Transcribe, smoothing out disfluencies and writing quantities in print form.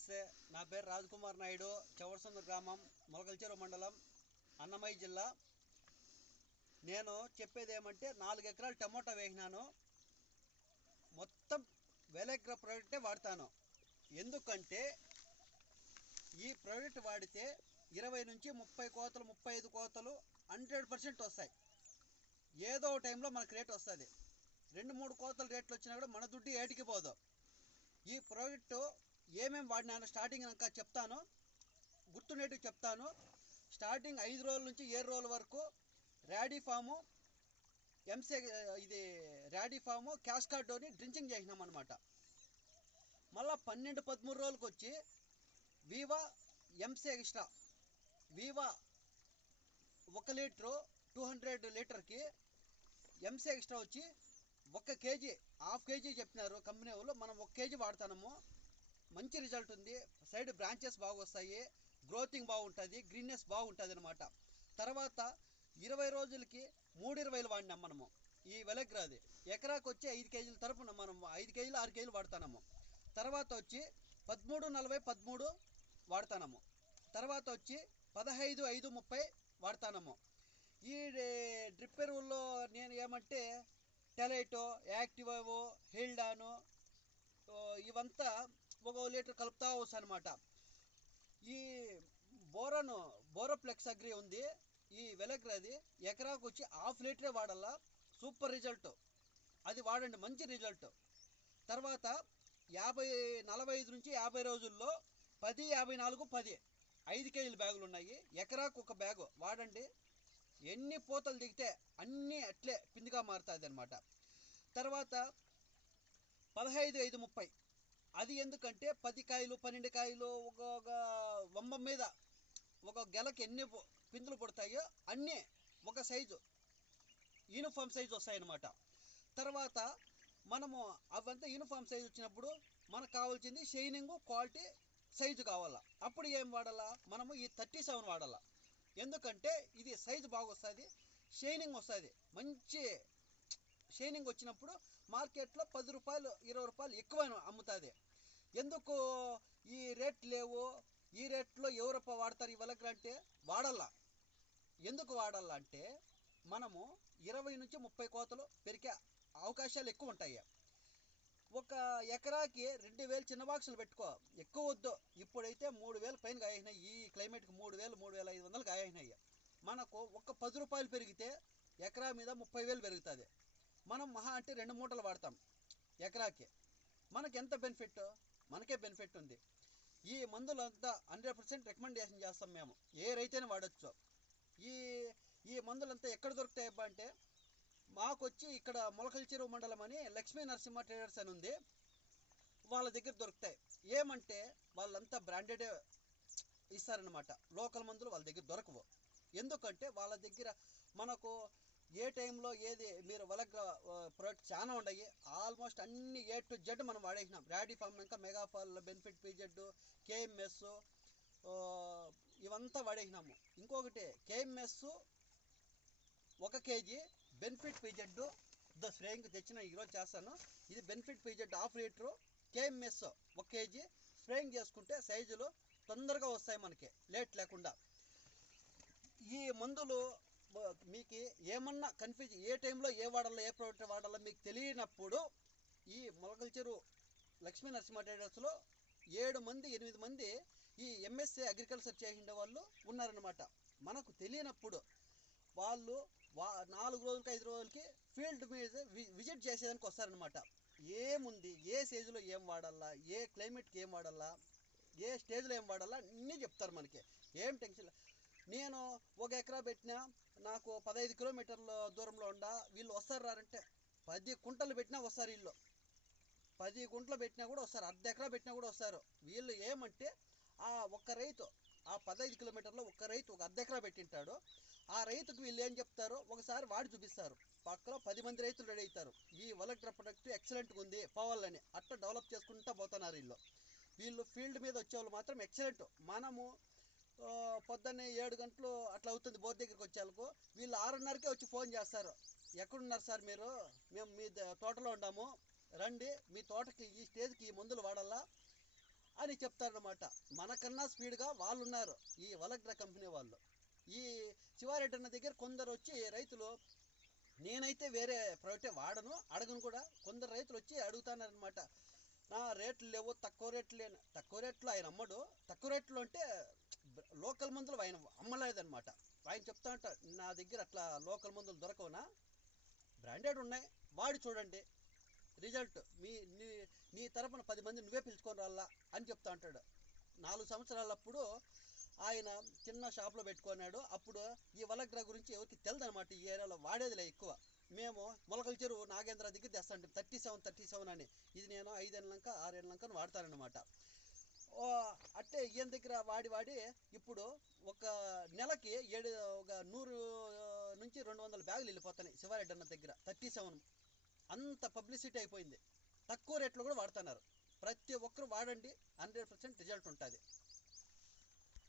నమస్తే. నా పేరు రాజ్కుమార్ నాయుడు, చవరసంద్ర గ్రామం, మొలకల్చెరువు మండలం, అన్నమయ్య జిల్లా. నేను చెప్పేది ఏమంటే 4 ఎకరాలు టమోటా వేసినాను. మొత్తం వెలగ్రా ప్రోడక్టే వాడతాను. ఎందుకంటే ఈ ప్రోడక్ట్ వాడితే 20 నుంచి 30 కోతలు 35 కోతలు 100% వస్తాయి. ఏదో టైంలో మనకు రేట్ వస్తుంది. 2-3 కోతల రేట్లు వచ్చినా కూడా మన దుడ్డు ఏటికి పోదు. ఈ ప్రోడక్ట్ ఏమేమి వాడినాను స్టార్టింగ్ ఇంకా చెప్తాను, గుర్తుండేటివి చెప్తాను. స్టార్టింగ్ 5 రోజుల నుంచి 7 రోజుల వరకు ర్యాడీఫాము ర్యాడీఫాము క్యాస్కార్డోని డ్రించింగ్ చేసినాం అనమాట. మళ్ళీ 12-13 రోజులకు వచ్చి వీవా ఎంసీ ఎక్స్ట్రా, వీవా 1 లీటరు 200 లీటర్కి ఎంసీ ఎక్స్ట్రా వచ్చి 1 కేజీ, ½ కేజీ చెప్పినారు కంపెనీ వాళ్ళు. మనం 1 కేజీ వాడుతున్నాము. మంచి రిజల్ట్ ఉంది. సైడ్ బ్రాంచెస్ బాగా వస్తాయి, గ్రోతింగ్ బాగుంటుంది, గ్రీన్నెస్ బాగుంటుంది అనమాట. తర్వాత 20 రోజులకి 320 వాడినాం మనము. ఈ వెలగ్రాది ఎకరాకు వచ్చి 5 కేజీల తరపున మనం 5 కేజీలు 6 కేజీలు వాడుతున్నాము. తర్వాత వచ్చి 13-40-13 వాడుతున్నాము. తర్వాత వచ్చి 15-5-30 వాడుతున్నాము. ఈ డ్రిప్ ఎరువుల్లో నేను ఏమంటే టెలైటో, యాక్టివో, హిల్డాను ఇవంతా 1 లీటర్ కలుపుతా వస్తాను అనమాట. ఈ బోరోప్లెక్స్ అగ్రి ఉంది, ఈ వెలగ్రాది ఎకరాకు వచ్చి ½ లీటరే వాడాలా. సూపర్ రిజల్ట్, అది వాడండి, మంచి రిజల్ట్. తర్వాత 45 నుంచి 50 రోజుల్లో 10-54-10 5 కేజీల బ్యాగులు ఉన్నాయి. ఎకరాకు 1 బ్యాగు వాడండి. ఎన్ని పూతలు దిగితే అన్నీ అట్లే పిందిగా మారుతుంది అనమాట. తర్వాత 15-5-30 అది ఎందుకంటే 10 కాయలు 12 కాయలు ఒక వంబం మీద ఒక గెలకి ఎన్ని పిందులు పడతాయో అన్నీ ఒక సైజు యూనిఫామ్ సైజు వస్తాయన్నమాట. తర్వాత మనము అవంతా యూనిఫామ్ సైజు వచ్చినప్పుడు మనకు కావాల్సింది షైనింగ్, క్వాలిటీ, సైజు కావాలా. అప్పుడు ఏం వాడాలా, మనము ఈ 37 వాడాలా. ఎందుకంటే ఇది సైజు బాగా వస్తుంది, షైనింగ్ వస్తుంది. మంచి షైనింగ్ వచ్చినప్పుడు మార్కెట్లో 10 రూపాయలు 20 రూపాయలు ఎక్కువ అమ్ముతుంది. ఎందుకు ఈ రేట్ లేవు, ఈ రేట్లో ఎవరప్ప వాడతారు ఈ వెలగ్రా అంటే వాడాలా. ఎందుకు వాడాలా అంటే మనము 20 నుంచి 30 కోతలు పెరిగే అవకాశాలు ఎక్కువ ఉంటాయి. 1 ఎకరాకి 2000 చిన్న బాక్సులు పెట్టుకో, ఎక్కువ వద్దు. ఇప్పుడైతే 3000 పైన కాయినాయి. ఈ క్లైమేట్కి 3000-3500 కాయినాయి. మనకు 10 రూపాయలు పెరిగితే ఎకరా మీద 30,000 పెరుగుతుంది. మనం మహా అంటే 2 మూటలు వాడతాం ఎకరాకి. మనకి ఎంత బెనిఫిట్, మనకే బెనిఫిట్ ఉంది. ఈ మందులంతా 100% రికమెండేషన్ చేస్తాం మేము, ఏ రైతైనా వాడచ్చు. ఈ మందులంతా ఎక్కడ దొరుకుతాయబ్బా అంటే మాకు వచ్చి ఇక్కడ మొలకల్చెరువు మండలం అని లక్ష్మీ నరసింహ ట్రేడర్స్ అని ఉంది, వాళ్ళ దగ్గర దొరుకుతాయి. ఏమంటే వాళ్ళంతా బ్రాండెడ్ ఇస్తారనమాట. లోకల్ మందులు వాళ్ళ దగ్గర దొరకవు. ఎందుకంటే వాళ్ళ దగ్గర మనకు ఏ టైంలో ఏది మీరు వెలగ్రా ప్రోడక్ట్ చాలా ఉన్నాయి. ఆల్మోస్ట్ అన్ని A to Z మనం వాడేసినాం. ర్యాడీఫామ్ ఇంకా మెగాఫాల్, బెనిఫిట్ పీజెడ్, కేఎంఎస్ ఇవంతా వాడేసినాము. ఇంకొకటి KMS 1 KG, benefit pz spraying తెచ్చిన ఈరోజు చేస్తాను. ఇది benefit pz ½ litre, KMS 1 KG spraying చేసుకుంటే సైజులు తొందరగా వస్తాయి మనకి, లేట్ లేకుండా. ఈ మందులు మీకు ఏమన్నా కన్ఫ్యూజ్, ఏ టైంలో ఏ వాడాలో ఏ ప్రోడక్ట్ వాడాలో మీకు తెలియనప్పుడు ఈ మొలకల్చెరువు లక్ష్మీ నరసింహ ట్రేడర్స్లో 7-8 మంది ఈ ఎంఎస్సీ అగ్రికల్చర్ చేసిండే వాళ్ళు ఉన్నారనమాట. మనకు తెలియనప్పుడు వాళ్ళు 4 రోజులకి 5 రోజులకి ఫీల్డ్ మీద విజిట్ చేసేదానికి వస్తారనమాట. ఏముంది, ఏ స్టేజ్లో ఏం వాడాలా, ఏ క్లైమేట్కి ఏం వాడాలా, ఏ స్టేజ్లో ఏం వాడాలా అన్నీ చెప్తారు మనకి. ఏం టెన్షన్. నేను 1 ఎకరా పెట్టినా, నాకు 15 కిలోమీటర్ల దూరంలో ఉండా వీళ్ళు వస్తారు రారంటే 10 కుంటలు పెట్టినా వస్తారు. వీళ్ళు 10 గుంటలు పెట్టినా కూడా వస్తారు, అర్ధ ఎకరా పెట్టినా కూడా వస్తారు. వీళ్ళు ఏమంటే ఆ ఒక్క రైతు ఆ 15 కిలోమీటర్లో 1 రైతు 1 అర్ధ ఎకరా పెట్టింటాడు. ఆ రైతుకు వీళ్ళు ఏం చెప్తారో ఒకసారి వాడి చూపిస్తారు. పక్కలో 10 మంది రైతులు రెడీ అవుతారు. ఈ వెలగ్రా ప్రొడక్ట్ ఎక్సలెంట్గా ఉంది పోవాలని అట్లా డెవలప్ చేసుకుంటూ పోతున్నారు వీళ్ళు ఫీల్డ్ మీద వచ్చేవాళ్ళు మాత్రం ఎక్సలెంట్. మనము పొద్దున్నే 7 గంటలు అట్లా అవుతుంది బోర్ దగ్గరికి వచ్చేందుకు, వీళ్ళు 6:30కే వచ్చి ఫోన్ చేస్తారు. ఎక్కడున్నారు సార్ మీరు, మేము మీ తోటలో ఉన్నాము, రండి, మీ తోటకి ఈ స్టేజ్కి ఈ మందులు వాడాలా అని చెప్తారనమాట. మనకన్నా స్పీడ్గా వాళ్ళు ఉన్నారు ఈ వలగ్రా కంపెనీ వాళ్ళు. ఈ శివారెడ్డి అన్న దగ్గర కొందరు వచ్చి రైతులు, నేనైతే వేరే ప్రైవేటే వాడను, అడగను కూడా, కొందరు రైతులు వచ్చి అడుగుతున్నారనమాట. నా రేట్లు లేవు, తక్కువ రేట్లు ఆయన అమ్మడు. తక్కువ రేట్లు అంటే లోకల్ మందులు ఆయన అమ్మలేదనమాట. ఆయన చెప్తా ఉంటా, నా దగ్గర అట్లా లోకల్ మందులు దొరకవునా, బ్రాండెడ్ ఉన్నాయి, వాడి చూడండి రిజల్ట్, నీ తరపున 10 మంది నువ్వే పిలుచుకొని రాలా అని చెప్తా ఉంటాడు. 4 సంవత్సరాలప్పుడు ఆయన చిన్న షాప్లో పెట్టుకున్నాడు. అప్పుడు ఈ వలగ్రా గురించి ఎవరికి తెలియదనమాట, ఈ ఏరియాలో వాడేదిలే ఎక్కువ. మేము మొలకల చెరువు నాగేంద్ర దగ్గర తెస్తాంటే 37 అని, ఇది నేను 5 ఏళ్ళంక 6 ఏళ్ళంక వాడతానమాట. అట్టే ఈయన దగ్గర వాడి ఇప్పుడు ఒక నెలకి ఒక 100 నుంచి 200 బ్యాగులు వెళ్ళిపోతున్నాయి శివారెడ్డి అన్న దగ్గర. 37 అంత పబ్లిసిటీ అయిపోయింది. తక్కువ రేట్లో కూడా వాడుతున్నారు. ప్రతి ఒక్కరు వాడండి, 100% రిజల్ట్ ఉంటుంది.